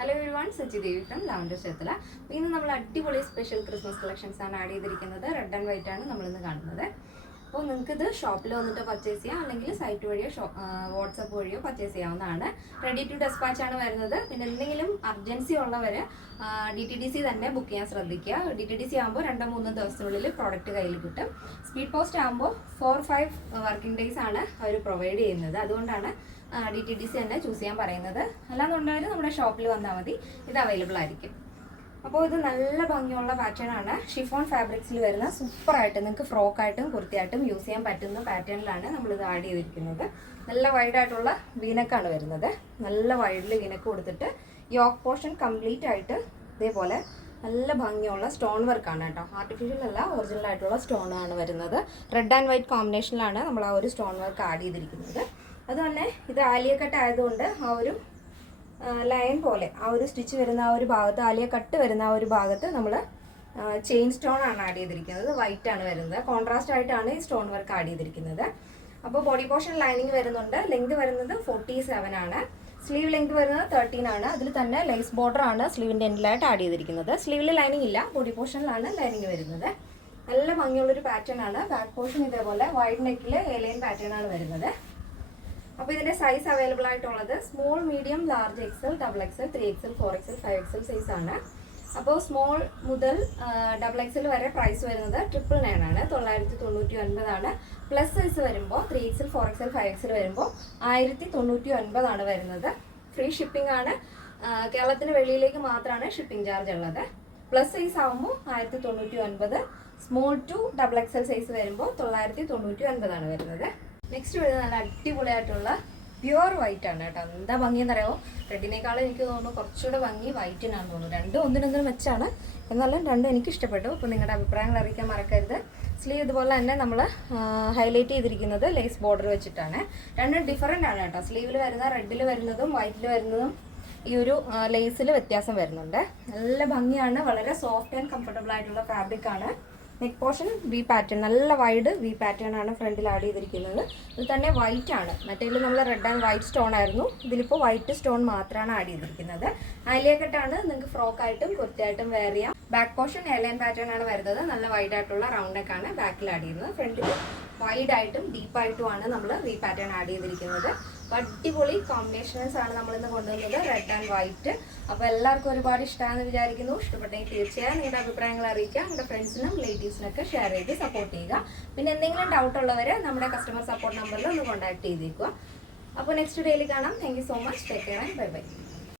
Hello everyone Sachi from lavender Cherthala ഇന്ന് നമ്മൾ അടിപൊളി സ്പെഷ്യൽ ക്രിസ്മസ് കളക്ഷൻസ് ആണ് ആഡ് ചെയ്തിരിക്കുന്നത്. റെഡ് ആൻഡ് വൈറ്റ് ആണ് നമ്മൾ ഇന്ന് കാണുന്നത്. അപ്പോൾ നിങ്ങൾക്ക് ഇത് ഷോപ്പിൽ വന്നിട്ട് പർച്ചേസ് ചെയ്യാം. അല്ലെങ്കിൽ സൈറ്റ് വഴിയോ വാട്സപ്പ് വഴിയോ പർച്ചേസ് ചെയ്യാവുന്നതാണ്. റെഡി ടു ഡെസ്പാച്ച് ആണ് വരുന്നത്. പിന്നെ എന്തെങ്കിലും അർജൻസി ഉള്ളവർ ഡി ടി ഡി സി തന്നെ ബുക്ക് ചെയ്യാൻ ശ്രദ്ധിക്കുക. ഡി ടി ഡി സി ആകുമ്പോൾ രണ്ടോ മൂന്നോ ദിവസത്തിനുള്ളിൽ പ്രോഡക്റ്റ് കയ്യിൽ കിട്ടും. സ്പീഡ് പോസ്റ്റ് ആകുമ്പോൾ ഫോർ ഫൈവ് വർക്കിംഗ് ഡേയ്സ് ആണ് അവർ പ്രൊവൈഡ് ചെയ്യുന്നത്. അതുകൊണ്ടാണ് ഡി ടി ഡി സി തന്നെ ചൂസ് ചെയ്യാൻ പറയുന്നത്. അല്ലാന്നുണ്ടെങ്കിൽ നമ്മുടെ ഷോപ്പിൽ വന്നാൽ മതി. ഇത് അവൈലബിൾ ആയിരിക്കും. അപ്പോൾ ഇത് നല്ല ഭംഗിയുള്ള പാറ്റേൺ ആണ്. ഷിഫോൺ ഫാബ്രിക്സിൽ വരുന്ന സൂപ്പറായിട്ട് നിങ്ങൾക്ക് ഫ്രോക്കായിട്ടും കുർത്തിയായിട്ടും യൂസ് ചെയ്യാൻ പറ്റുന്ന പാറ്റേണിലാണ് നമ്മൾ ഇത് ആഡ് ചെയ്തിരിക്കുന്നത്. നല്ല വൈഡായിട്ടുള്ള വീനക്കാണ് വരുന്നത്. നല്ല വൈഡിൽ വീനക്ക് കൊടുത്തിട്ട് യോക്ക് പോർഷൻ കംപ്ലീറ്റ് ആയിട്ട് ഇതേപോലെ നല്ല ഭംഗിയുള്ള സ്റ്റോൺ വർക്കാണ് കേട്ടോ. ആർട്ടിഫിഷ്യൽ അല്ല ഒറിജിനൽ ആയിട്ടുള്ള സ്റ്റോൺ ആണ് വരുന്നത്. റെഡ് ആൻഡ് വൈറ്റ് കോമ്പിനേഷനിലാണ് നമ്മൾ ആ ഒരു സ്റ്റോൺ വർക്ക് ആഡ് ചെയ്തിരിക്കുന്നത്. അതുതന്നെ ഇത് ആലിയക്കട്ട് കട്ട് ആയതുകൊണ്ട് ആ ഒരു ലൈൻ പോലെ. ആ ഒരു സ്റ്റിച്ച് വരുന്ന ആ ഒരു ഭാഗത്ത് ആലിയ കട്ട് വരുന്ന ആ ഒരു ഭാഗത്ത് നമ്മൾ ചെയിൻ സ്റ്റോൺ ആണ് ആഡ് ചെയ്തിരിക്കുന്നത്. വൈറ്റ് ആണ് വരുന്നത്. കോൺട്രാസ്റ്റ് ആയിട്ടാണ് ഈ സ്റ്റോൺ വർക്ക് ആഡ് ചെയ്തിരിക്കുന്നത്. അപ്പോൾ ബോഡി പോർഷൻ ലൈനിങ് വരുന്നുണ്ട്. ലെങ്ത് വരുന്നത് ഫോർട്ടി സെവൻ ആണ്. സ്ലീവ് ലെങ്ത് വരുന്നത് തേർട്ടീൻ ആണ്. അതിൽ തന്നെ ലേസ് ബോർഡർ ആണ് സ്ലീവിന്റെ എൻഡിലായിട്ട് ആഡ് ചെയ്തിരിക്കുന്നത്. സ്ലീവിൽ ലൈനിങ് ഇല്ല. ബോഡി പോർഷനിലാണ് ലൈനിങ് വരുന്നത്. നല്ല ഭംഗിയുള്ളൊരു പാറ്റേൺ ആണ്. ബാക്ക് പോർഷൻ ഇതേപോലെ വൈഡ് നെക്കിൽ എലൈൻ പാറ്റേൺ ആണ് വരുന്നത്. അപ്പോൾ ഇതിന്റെ സൈസ് അവൈലബിൾ ആയിട്ടുള്ളത് small medium large XL double XL three XL four XL five XL size ആണ്. അപ്പോൾ സ്മോൾ മുതൽ ഡബിൾ എക്സൽ വരെ പ്രൈസ് വരുന്നത് ട്രിപ്പിൾ നയൻ ആണ്. തൊള്ളായിരത്തി തൊണ്ണൂറ്റി ഒൻപതാണ് പ്ലസ് സൈസ് വരുമ്പോൾ three XL four XL five XL വരുമ്പോൾ ആയിരത്തി തൊണ്ണൂറ്റി ഒൻപതാണ് വരുന്നത്. ഫ്രീ ഷിപ്പിംഗ് ആണ്. കേരളത്തിന് വെളിയിലേക്ക് മാത്രമാണ് ഷിപ്പിംഗ് ചാർജ് ഉള്ളത്. പ്ലസ് സൈസ് ആകുമ്പോൾ ആയിരത്തി തൊണ്ണൂറ്റി ഒൻപത് small to double XL size വരുമ്പോൾ തൊള്ളായിരത്തി തൊണ്ണൂറ്റി ഒൻപതാണ് വരുന്നത്. നെക്സ്റ്റ് വരുന്നത് നല്ല അടിപൊളിയായിട്ടുള്ള പ്യുവർ വൈറ്റ് ആണ് കേട്ടോ. എന്താ ഭംഗിയെന്ന് അറിയാമോ റെഡിനേക്കാളും എനിക്ക് തോന്നുന്നു കുറച്ചുകൂടെ ഭംഗി വൈറ്റിനാണെന്ന് തോന്നുന്നു. രണ്ടും ഒന്നിനൊന്നിനും വെച്ചാണ് എന്നാലും രണ്ടും എനിക്ക് ഇഷ്ടപ്പെട്ടു. അപ്പോൾ നിങ്ങളുടെ അഭിപ്രായങ്ങൾ അറിയിക്കാൻ മറക്കരുത്. സ്ലീവ് ഇതുപോലെ തന്നെ നമ്മൾ ഹൈലൈറ്റ് ചെയ്തിരിക്കുന്നത് ലേസ് ബോർഡർ വെച്ചിട്ടാണ്. രണ്ടും ഡിഫറെന്റ് ആണ് കേട്ടോ. സ്ലീവിൽ വരുന്ന റെഡിൽ വരുന്നതും വൈറ്റിൽ വരുന്നതും ഈ ഒരു ലേസിൽ വ്യത്യാസം വരുന്നുണ്ട്. നല്ല ഭംഗിയാണ്. വളരെ സോഫ്റ്റ് ആൻഡ് കംഫർട്ടബിൾ ആയിട്ടുള്ള ഫാബ്രിക് ആണ്. നെക്ക് പോർഷൻ വി പാറ്റേൺ നല്ല വൈഡ് വി പാറ്റേൺ ആണ് ഫ്രണ്ടിൽ ആഡ് ചെയ്തിരിക്കുന്നത്. ഇത് തന്നെ വൈറ്റ് ആണ്. മറ്റേതിൽ നമ്മൾ റെഡ് ആൻഡ് വൈറ്റ് സ്റ്റോൺ ആയിരുന്നു. ഇതിലിപ്പോൾ വൈറ്റ് സ്റ്റോൺ മാത്രമാണ് ആഡ് ചെയ്തിരിക്കുന്നത്. അതിലേക്കിട്ടാണ് നിങ്ങൾക്ക് ഫ്രോക്ക് ആയിട്ടും കുർത്തിയായിട്ടും വെയർ ചെയ്യാം. Back portion A line pattern ആണ് വരുന്നത്. നല്ല വൈഡ് ആയിട്ടുള്ള റൗണ്ട് ഒക്കെ ആണ് ബാക്കിൽ ആഡ് ചെയ്യുന്നത്. ഫ്രണ്ടിൽ വൈഡ് ആയിട്ടും ഡീപ്പായിട്ടുമാണ് നമ്മൾ വി പാറ്റേൺ ആഡ് ചെയ്തിരിക്കുന്നത്. അടിപൊളി കോമ്പിനേഷൻസ് ആണ് നമ്മൾ ഇന്ന് കൊണ്ടുവന്നത്. റെഡ് ആൻഡ് വൈറ്റ് അപ്പോൾ എല്ലാവർക്കും ഒരുപാട് ഇഷ്ടമാണെന്ന് വിചാരിക്കുന്നു. ഇഷ്ടപ്പെട്ടെങ്കിൽ തീർച്ചയായും നിങ്ങളുടെ അഭിപ്രായങ്ങൾ അറിയിക്കുക. നിങ്ങളുടെ ഫ്രണ്ട്സിനും റിലേറ്റീവ്സിനൊക്കെ ഷെയർ ചെയ്ത് സപ്പോർട്ട് ചെയ്യുക. പിന്നെ എന്തെങ്കിലും ഡൗട്ട് ഉള്ളവർ നമ്മുടെ കസ്റ്റമർ സപ്പോർട്ട് നമ്പറിൽ ഒന്ന് കോൺടാക്ട് ചെയ്തേക്കുക. അപ്പോൾ നെക്സ്റ്റ് ഡേയിൽ കാണാം. Thank so much take care and bye bye